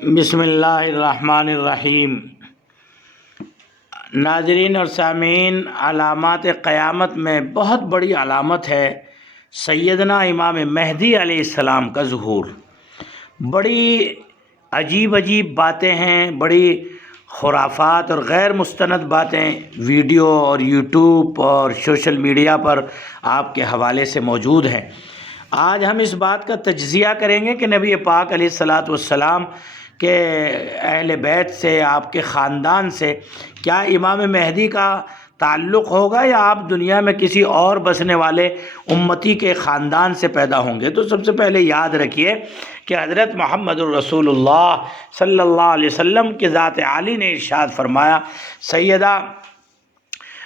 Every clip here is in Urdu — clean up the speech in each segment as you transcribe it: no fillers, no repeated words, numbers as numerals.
بسم اللہ الرحمن الرحیم۔ ناظرین اور سامعین، علامات قیامت میں بہت بڑی علامت ہے سیدنا امام مہدی علیہ السلام کا ظہور۔ بڑی عجیب عجیب باتیں ہیں، بڑی خرافات اور غیر مستند باتیں ویڈیو اور یوٹیوب اور سوشل میڈیا پر آپ کے حوالے سے موجود ہیں۔ آج ہم اس بات کا تجزیہ کریں گے کہ نبی پاک علیہ الصلاۃ والسلام کہ اہل بیت سے، آپ کے خاندان سے کیا امام مہدی کا تعلق ہوگا یا آپ دنیا میں کسی اور بسنے والے امتی کے خاندان سے پیدا ہوں گے؟ تو سب سے پہلے یاد رکھیے کہ حضرت محمد الرسول اللہ صلی اللہ علیہ وسلم کے ذات عالی نے ارشاد فرمایا، سیدہ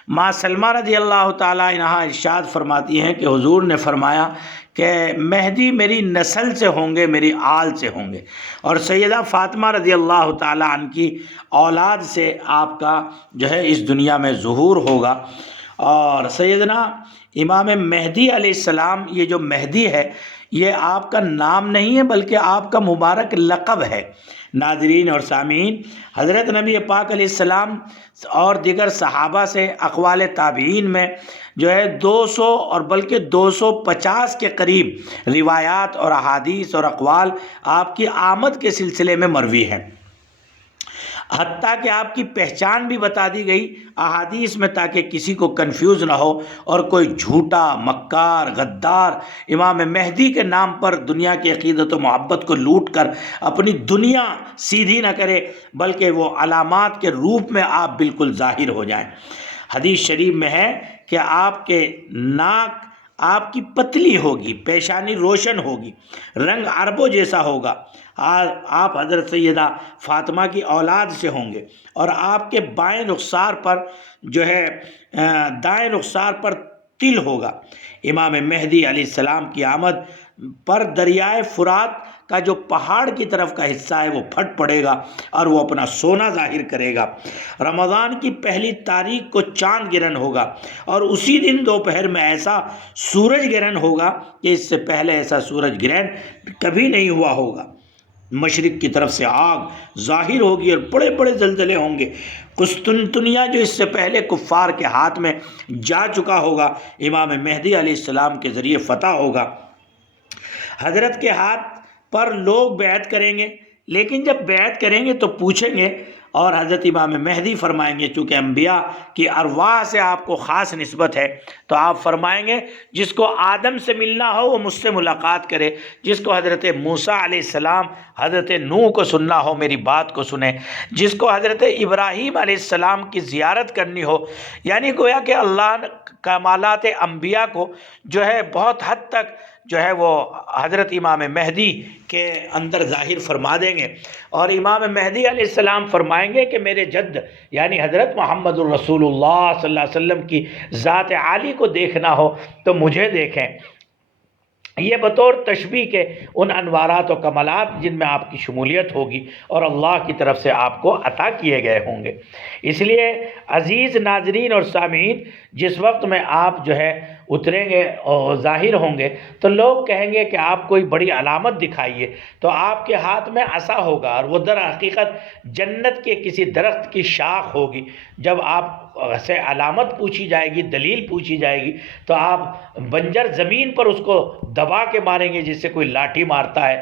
ماں سلمہ رضی اللہ تعالیٰ عنہا ارشاد فرماتی ہیں کہ حضور نے فرمایا کہ مہدی میری نسل سے ہوں گے، میری آل سے ہوں گے، اور سیدہ فاطمہ رضی اللہ تعالیٰ عنہ کی اولاد سے آپ کا جو ہے اس دنیا میں ظہور ہوگا۔ اور سیدنا امام مہدی علیہ السلام، یہ جو مہدی ہے یہ آپ کا نام نہیں ہے بلکہ آپ کا مبارک لقب ہے۔ ناظرین اور سامعین، حضرت نبی پاک علیہ السلام اور دیگر صحابہ سے اقوال تابعین میں جو ہے 200 اور بلکہ 250 کے قریب روایات اور احادیث اور اقوال آپ کی آمد کے سلسلے میں مروی ہیں، حتیٰ کہ آپ کی پہچان بھی بتا دی گئی احادیث میں تاکہ کسی کو کنفیوز نہ ہو اور کوئی جھوٹا مکار غدار امام مہدی کے نام پر دنیا کی عقیدت و محبت کو لوٹ کر اپنی دنیا سیدھی نہ کرے، بلکہ وہ علامات کے روپ میں آپ بالکل ظاہر ہو جائیں۔ حدیث شریف میں ہے کہ آپ کے ناک آپ کی پتلی ہوگی، پیشانی روشن ہوگی، رنگ عربوں جیسا ہوگا، آپ حضرت سیدہ فاطمہ کی اولاد سے ہوں گے، اور آپ کے بائیں رخسار پر جو ہے دائیں رخسار پر تل ہوگا۔ امام مہدی علیہ السلام کی آمد پر دریائے فرات کا جو پہاڑ کی طرف کا حصہ ہے وہ پھٹ پڑے گا اور وہ اپنا سونا ظاہر کرے گا۔ رمضان کی پہلی تاریخ کو چاند گرہن ہوگا اور اسی دن دوپہر میں ایسا سورج گرہن ہوگا کہ اس سے پہلے ایسا سورج گرہن کبھی نہیں ہوا ہوگا۔ مشرق کی طرف سے آگ ظاہر ہوگی اور بڑے بڑے زلزلے ہوں گے۔ قسطنطنیہ جو اس سے پہلے کفار کے ہاتھ میں جا چکا ہوگا، امام مہدی علیہ السلام کے ذریعے فتح ہوگا۔ حضرت کے ہاتھ پر لوگ بیعت کریں گے، لیکن جب بیعت کریں گے تو پوچھیں گے، اور حضرت امام مہدی فرمائیں گے، چونکہ انبیاء کی ارواح سے آپ کو خاص نسبت ہے تو آپ فرمائیں گے جس کو آدم سے ملنا ہو وہ مجھ سے ملاقات کرے، جس کو حضرت موسیٰ علیہ السلام حضرت نوح کو سننا ہو میری بات کو سنیں، جس کو حضرت ابراہیم علیہ السلام کی زیارت کرنی ہو۔ یعنی گویا کہ اللہ کمالات انبیاء کو جو ہے بہت حد تک جو ہے وہ حضرت امام مہدی کے اندر ظاہر فرما دیں گے، اور امام مہدی علیہ السلام فرمائیں گے کہ میرے جد یعنی حضرت محمد الرسول اللہ صلی اللہ علیہ وسلم کی ذات عالی کو دیکھنا ہو تو مجھے دیکھیں۔ یہ بطور تشبیہ کے ان انوارات و کمالات جن میں آپ کی شمولیت ہوگی اور اللہ کی طرف سے آپ کو عطا کیے گئے ہوں گے۔ اس لیے عزیز ناظرین اور سامعین، جس وقت میں آپ جو ہے اتریں گے اور ظاہر ہوں گے تو لوگ کہیں گے کہ آپ کوئی بڑی علامت دکھائیے، تو آپ کے ہاتھ میں عصا ہوگا اور وہ در حقیقت جنت کے کسی درخت کی شاخ ہوگی۔ جب آپ سے علامت پوچھی جائے گی، دلیل پوچھی جائے گی، تو آپ بنجر زمین پر اس کو دبا کے ماریں گے جس سے کوئی لاٹھی مارتا ہے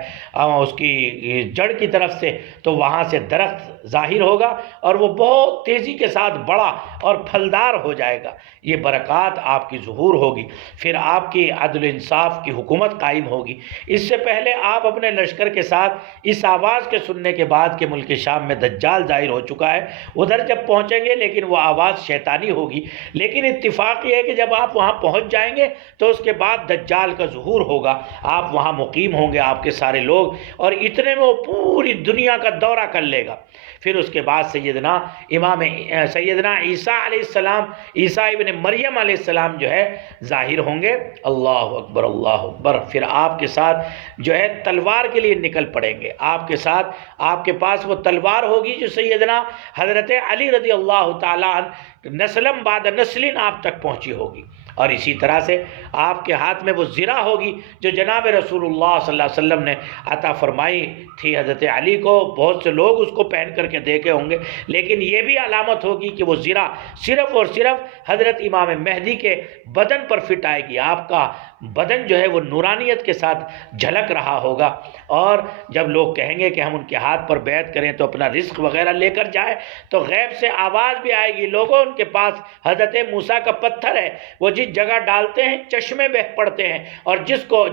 اس کی جڑ کی طرف سے، تو وہاں سے درخت ظاہر ہوگا اور وہ بہت تیزی کے ساتھ بڑا اور پھلدار ہو جائے گا۔ یہ برکات آپ کی ظہور ہوگی، پھر آپ کی عدل انصاف کی حکومت قائم ہوگی۔ اس سے پہلے آپ اپنے لشکر کے ساتھ اس آواز کے سننے کے بعد کہ ملک شام میں دجال ظاہر ہو چکا ہے، ادھر جب پہنچیں گے لیکن وہ آواز شیطانی ہوگی، لیکن اتفاق یہ ہے کہ جب آپ وہاں پہنچ جائیں گے تو اس کے بعد دجال کا ظہور ہوگا، آپ وہاں مقیم ہوں گے، آپ کے سارے لوگ، اور اتنے میں وہ پوری دنیا کا دورہ کر لے گا۔ پھر اس کے بعد سیدنا عیسیٰ علیہ السلام، عیسیٰ ابن مریم علیہ السلام جو ہے ظاہر ہوں گے۔ اللہ اکبر اللہ اکبر۔ پھر آپ کے ساتھ جو ہے تلوار کے لیے نکل پڑیں گے، آپ کے ساتھ آپ کے پاس وہ تلوار ہوگی جو سیدنا حضرت علی رضی اللہ تعالیٰ عنہ نسلم بعد نسلن آپ تک پہنچی ہوگی۔ اور اسی طرح سے آپ کے ہاتھ میں وہ زرہ ہوگی جو جناب رسول اللہ صلی اللہ علیہ وسلم نے عطا فرمائی تھی حضرت علی کو. بہت سے لوگ اس کو پہن کر کے دیکھے ہوں گے، لیکن یہ بھی علامت ہوگی کہ وہ زرہ صرف اور صرف حضرت امام مہدی کے بدن پر فٹ آئے گی. آپ کا بدن جو ہے وہ نورانیت کے ساتھ جھلک رہا ہوگا، اور جب لوگ کہیں گے کہ ہم ان کے ہاتھ پر بیعت کریں تو اپنا رزق وغیرہ لے کر جائیں، تو غیب سے آواز بھی آئے گی، لوگوں ان کے پاس حضرت موسیٰ کا پتھر ہے، وہ جس جگہ ڈالتے ہیں چشمے بہہ پڑتے ہیں، اور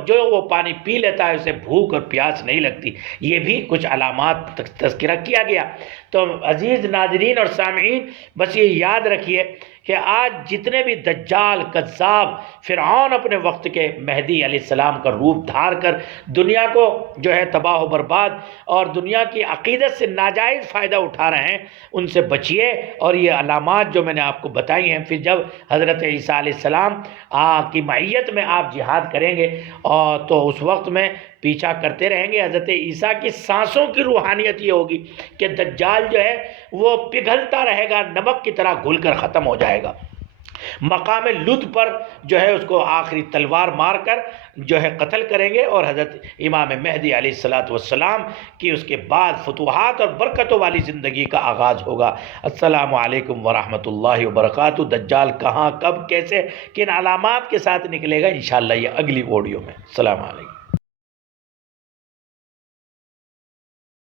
جو وہ پانی پی لیتا ہے اسے بھوک اور پیاس نہیں لگتی. یہ بھی کچھ علامات تذکرہ کیا گیا. تو عزیز ناظرین اور سامعین، بس یہ یاد رکھیے کہ آج جتنے بھی دجال، کذاب، فرعون اپنے وقت کے مہدی علیہ السلام کا روپ دھار کر دنیا کو جو ہے تباہ و برباد اور دنیا کی عقیدت سے ناجائز فائدہ اٹھا رہے ہیں، ان سے بچیے. اور یہ علامات جو میں نے آپ کو بتائی ہیں، پھر جب حضرت عیسیٰ علیہ السلام کی معیت میں آپ جہاد کریں گے اور تو اس وقت میں پیچھا کرتے رہیں گے. حضرت عیسیٰ کی سانسوں کی روحانیت یہ ہوگی کہ دجال جو ہے وہ پگھلتا رہے گا، نمک کی طرح گھل کر ختم ہو جائے گا. مقام لد پر جو ہے اس کو آخری تلوار مار کر جو ہے قتل کریں گے، اور حضرت امام مہدی علیہ السلام کی اس کے بعد فتوحات اور برکتوں والی زندگی کا آغاز ہوگا. السلام علیکم ورحمۃ اللہ وبرکاتہ. دجال کہاں، کب، کیسے، کن علامات کے ساتھ نکلے گا، انشاءاللہ یہ اگلی ویڈیو میں. السلام علیکم.